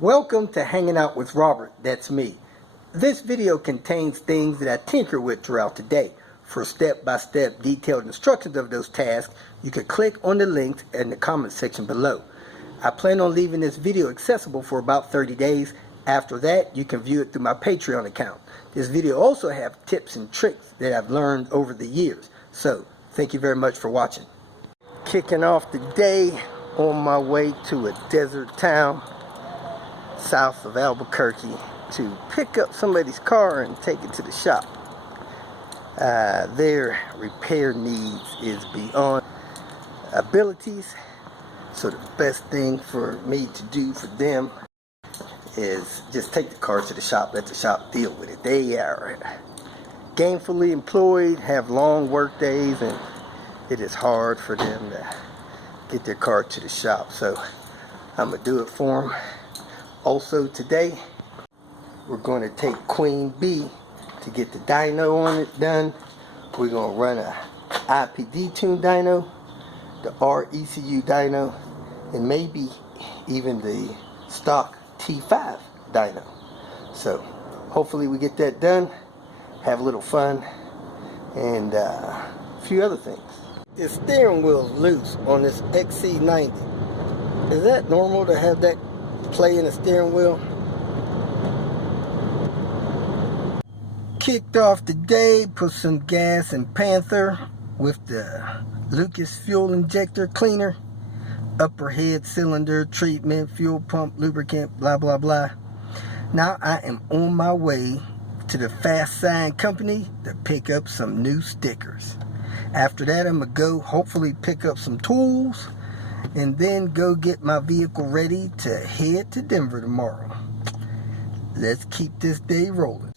Welcome to Hanging Out with Robert, that's me. This video contains things that I tinker with throughout the day. For step-by-step detailed instructions of those tasks, you can click on the links in the comment section below. I plan on leaving this video accessible for about 30 days. After that, you can view it through my Patreon account. This video also has tips and tricks that I've learned over the years. So, thank you very much for watching. Kicking off the day on my way to a desert town south of Albuquerque to pick up somebody's car and take it to the shop. Their repair needs is beyond abilities, so the best thing for me to do for them is just take the car to the shop, let the shop deal with it. They are gainfully employed, have long work days, and it is hard for them to get their car to the shop, so I'm gonna do it for them. Also today, we're going to take Queen B to get the dyno on it done. We're going to run a IPD tune dyno, the RECU dyno, and maybe even the stock T5 dyno. So hopefully we get that done, have a little fun, and a few other things. The steering wheel is loose on this XC90. Is that normal to have that play in the steering wheel? Kicked off the day, put some gas in Panther with the Lucas fuel injector cleaner, upper head cylinder treatment, fuel pump lubricant, blah blah blah. Now I am on my way to the Fast Sign company to pick up some new stickers. After that, I'm gonna go hopefully pick up some tools and then go get my vehicle ready to head to Denver tomorrow. Let's keep this day rolling.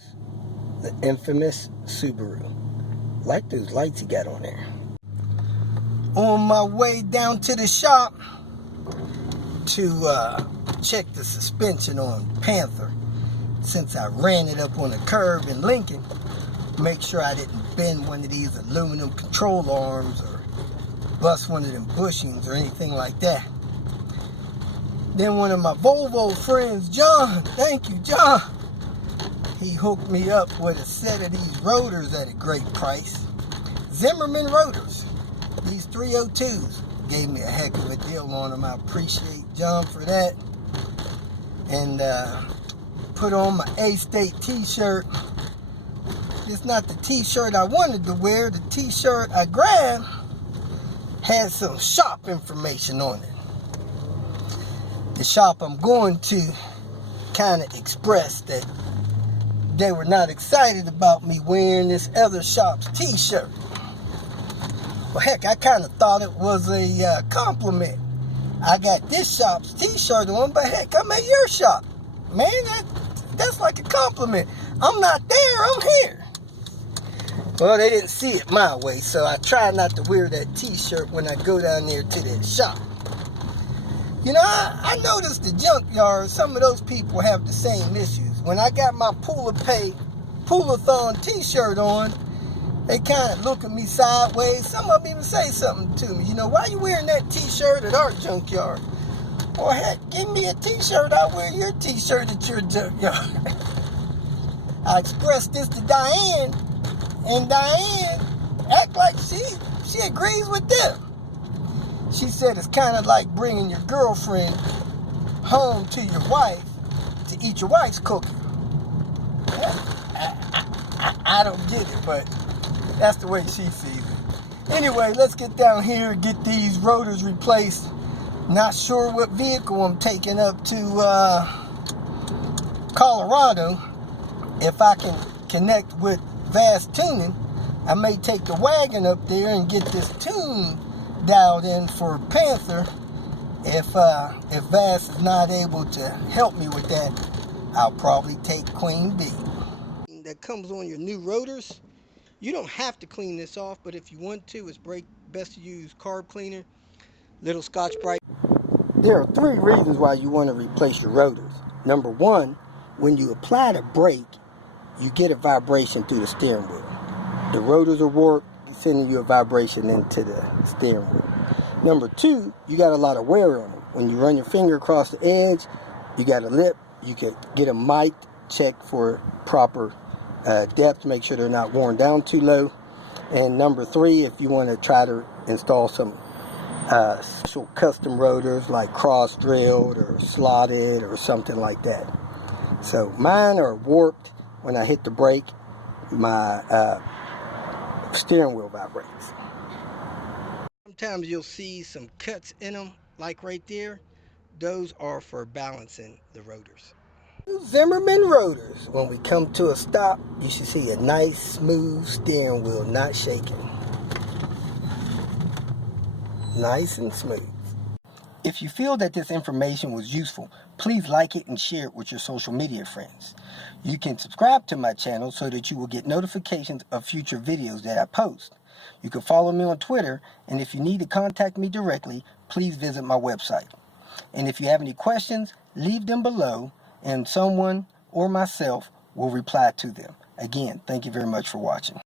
The infamous Subaru. Like those lights he got on there. On my way down to the shop to check the suspension on Panther, since I ran it up on a curb in Lincoln, make sure I didn't bend one of these aluminum control arms or bust one of them bushings or anything like that. Then one of my Volvo friends, John, thank you John, he hooked me up with a set of these rotors at a great price. Zimmerman rotors, these 302s. Gave me a heck of a deal on them. I appreciate John for that. And put on my A-State t-shirt. It's not the t-shirt I wanted to wear. The t-shirt I grabbed had some shop information on it. The shop I'm going to kind of expressed that they were not excited about me wearing this other shop's t-shirt. Well, heck, I kind of thought it was a compliment. I got this shop's t-shirt on, but heck, I'm at your shop. Man, that's like a compliment. I'm not there, I'm here. Well, they didn't see it my way, so I try not to wear that t-shirt when I go down there to that shop. You know, I noticed the junkyard, some of those people have the same issues. When I got my Pool-a-thon t-shirt on, they kind of look at me sideways. Some of them even say something to me. You know, why are you wearing that t-shirt at our junkyard? Or heck, give me a t-shirt, I'll wear your t-shirt at your junkyard. I expressed this to Diane, and Diane act like she agrees with them. She said it's kind of like bringing your girlfriend home to your wife to eat your wife's cooking. I don't get it, but that's the way she sees it. Anyway, let's get down here and get these rotors replaced. Not sure what vehicle I'm taking up to Colorado. If I can connect with Vast Tuning, I may take the wagon up there and get this tune dialed in for Panther. If Vast is not able to help me with that, I'll probably take Queen B. That comes on your new rotors. You don't have to clean this off, but if you want to, it's best to use carb cleaner, little Scotch-Brite. There are 3 reasons why you want to replace your rotors. Number 1, when you apply the brake, you get a vibration through the steering wheel. The rotors will work, sending you a vibration into the steering wheel. Number 2, you got a lot of wear on them. When you run your finger across the edge, you got a lip, you could get them mic'd, check for proper depth, make sure they're not worn down too low. And number 3, if you want to try to install some special custom rotors like cross drilled or slotted or something like that. So mine are warped. When I hit the brake, my steering wheel vibrates. Sometimes you'll see some cuts in them, like right there. Those are for balancing the rotors. Zimmerman rotors. When we come to a stop, you should see a nice smooth steering wheel, not shaking. Nice and smooth. If you feel that this information was useful, please like it and share it with your social media friends. You can subscribe to my channel so that you will get notifications of future videos that I post. You can follow me on Twitter, and if you need to contact me directly, please visit my website. And if you have any questions, leave them below, and someone or myself will reply to them. Again, thank you very much for watching.